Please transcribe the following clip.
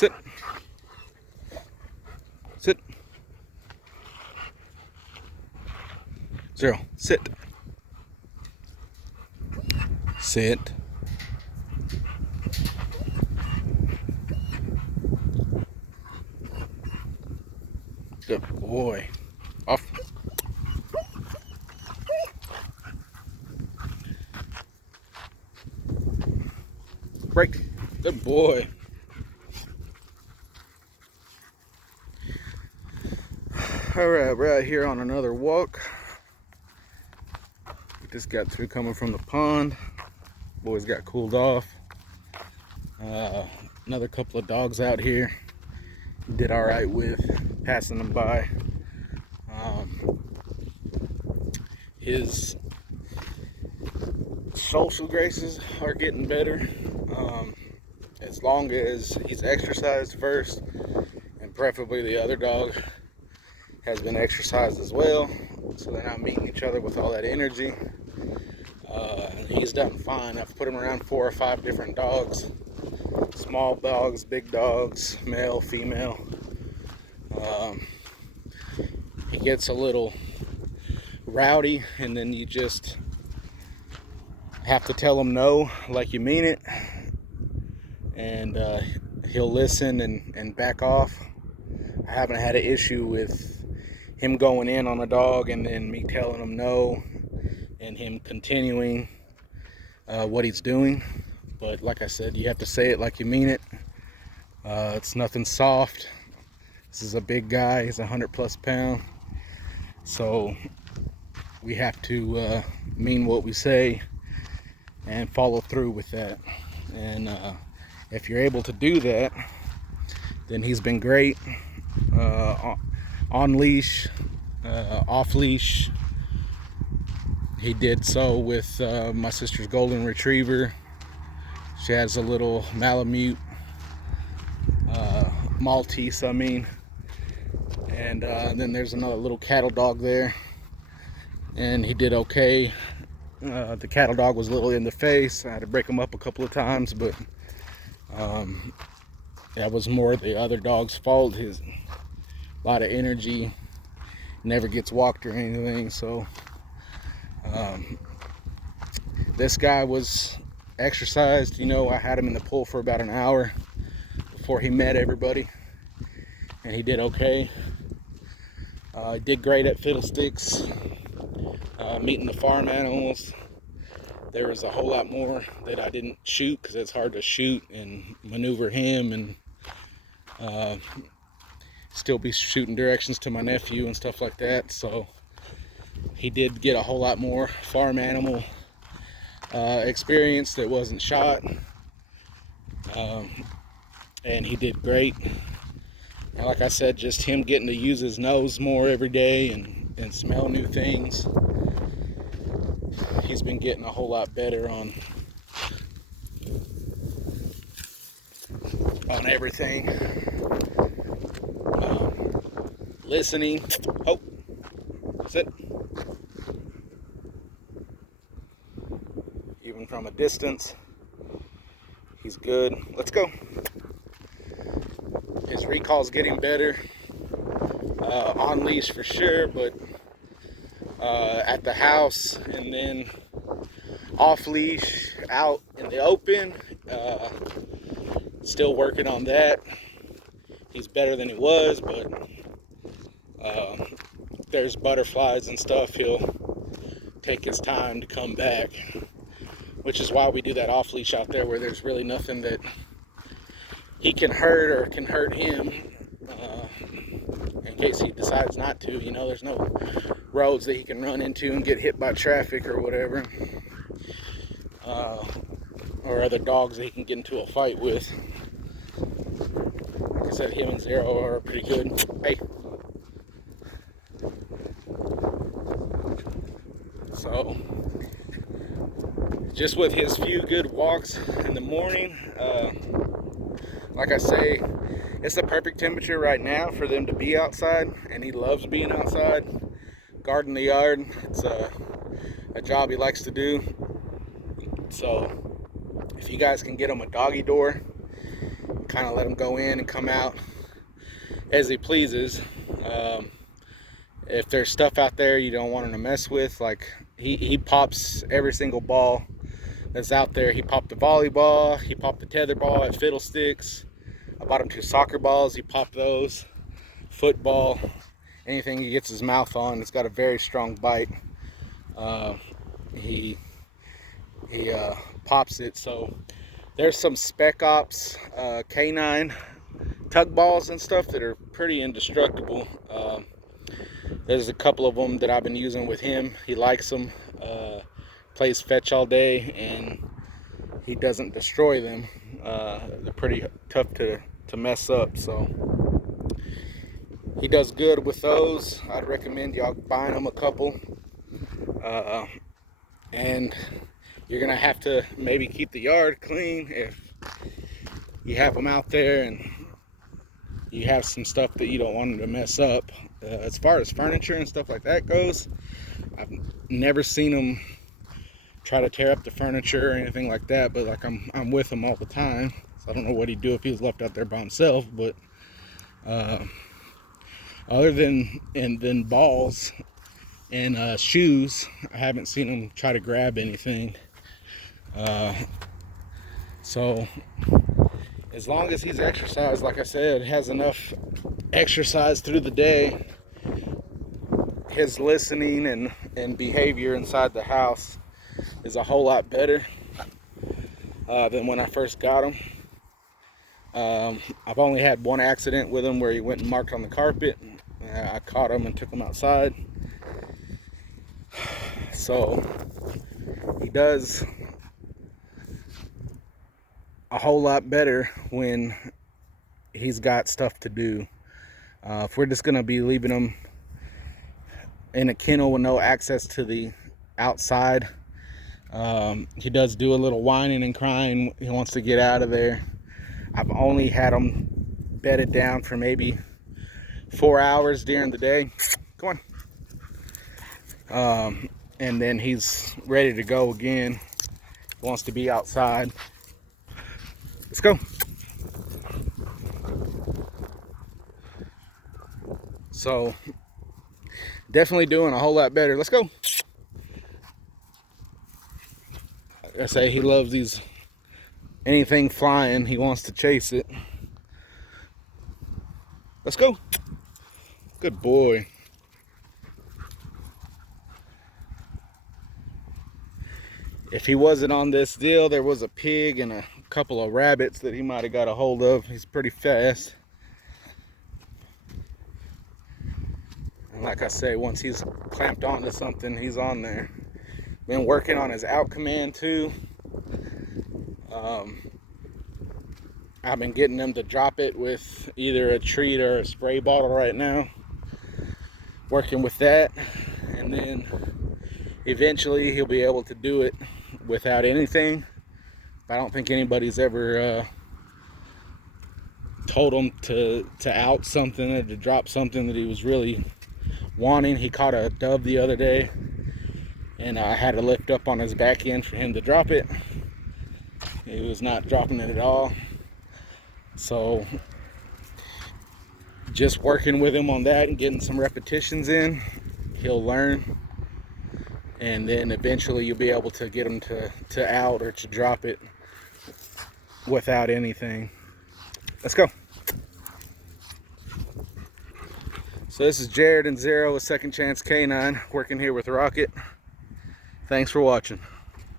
Sit. Sit. Zero. Sit. Sit. Good boy. Off. Break. Good boy. Alright, we're out here on another walk. We just got through coming from the pond. Boys got cooled off. Another couple of dogs out here. Did alright with passing them by. His social graces are getting better. As long as he's exercised first, and preferably the other dog has been exercised as well, so they're not meeting each other with all that energy. He's done fine. I've put him around 4 or 5 different dogs, small dogs, big dogs, male, female. He gets a little rowdy, and then you just have to tell him no like you mean it, and he'll listen and back off. I haven't had an issue with him going in on a dog and then me telling him no and him continuing what he's doing. But like I said, you have to say it like you mean it. It's nothing soft. This is a big guy. He's 100+ pounds, so we have to mean what we say and follow through with that. And if you're able to do that, then he's been great. On leash, off leash. He did so with my sister's golden retriever. She has a little Malamute, Maltese, I mean. And then there's another little cattle dog there, and he did okay. The cattle dog was a little in the face. I had to break him up a couple of times, but that was more the other dog's fault. His lot of energy, never gets walked or anything. So this guy was exercised. You know, I had him in the pool for about an hour before he met everybody, and he did okay. He did great at Fiddlesticks, meeting the farm animals. There was a whole lot more that I didn't shoot because it's hard to shoot and maneuver him and still be shooting directions to my nephew and stuff like that. So he did get a whole lot more farm animal experience that wasn't shot, and he did great. And like I said, just him getting to use his nose more every day and smell new things, he's been getting a whole lot better on everything. Listening. Oh, sit. Even from a distance, he's good. Let's go. His recall's getting better. On leash for sure, but at the house and then off leash out in the open, still working on that. He's better than he was, but there's butterflies and stuff. He'll take his time to come back, which is why we do that off leash out there where there's really nothing that he can hurt or can hurt him, in case he decides not to. You know, there's no roads that he can run into and get hit by traffic or whatever, or other dogs that he can get into a fight with. Like I said, him and Zero are pretty good. Hey. So just with his few good walks in the morning, like I say, it's the perfect temperature right now for them to be outside, and he loves being outside, guarding the yard. It's a job he likes to do. So if you guys can get him a doggy door, kind of let him go in and come out as he pleases. If there's stuff out there you don't want him to mess with, like he pops every single ball that's out there. He popped the volleyball, he popped the tether ball at Fiddlesticks. I bought him 2 soccer balls, he popped those. Football, anything he gets his mouth on, it's got a very strong bite. He pops it. So there's some Spec Ops canine tug balls and stuff that are pretty indestructible. There's a couple of them that I've been using with him. He likes them. Plays fetch all day and he doesn't destroy them. They're pretty tough to mess up, so he does good with those. I'd recommend y'all buying him a couple. And you're gonna have to maybe keep the yard clean if you have them out there and you have some stuff that you don't want them to mess up. As far as furniture and stuff like that goes, I've never seen them try to tear up the furniture or anything like that, but like I'm with him all the time, so I don't know what he'd do if he was left out there by himself. But other than balls and shoes, I haven't seen him try to grab anything. So as long as he's exercised, like I said, has enough exercise through the day, his listening and behavior inside the house is a whole lot better than when I first got him. I've only had one accident with him where he went and marked on the carpet. I caught him and took him outside. So he does a whole lot better when he's got stuff to do. If we're just gonna be leaving him in a kennel with no access to the outside, he does do a little whining and crying. He wants to get out of there. I've only had him bedded down for maybe 4 hours during the day. Come on. And then he's ready to go again. He wants to be outside. Let's go. So definitely doing a whole lot better. Let's go. I say he loves these, anything flying, he wants to chase it. Let's go. Good boy. If he wasn't on this deal, there was a pig and a couple of rabbits that he might have got a hold of. He's pretty fast. And like I say, once he's clamped onto something, he's on there. Been working on his out command too. I've been getting him to drop it with either a treat or a spray bottle right now. Working with that, and then eventually he'll be able to do it without anything. I don't think anybody's ever told him to out something or to drop something that he was really wanting. He caught a dove the other day, and I had to lift up on his back end for him to drop it. He was not dropping it at all. So just working with him on that and getting some repetitions in, he'll learn. And then eventually you'll be able to get him to out or to drop it without anything. Let's go. So this is Jared and Zero with Second Chance Canine, working here with Rocket. Thanks for watching.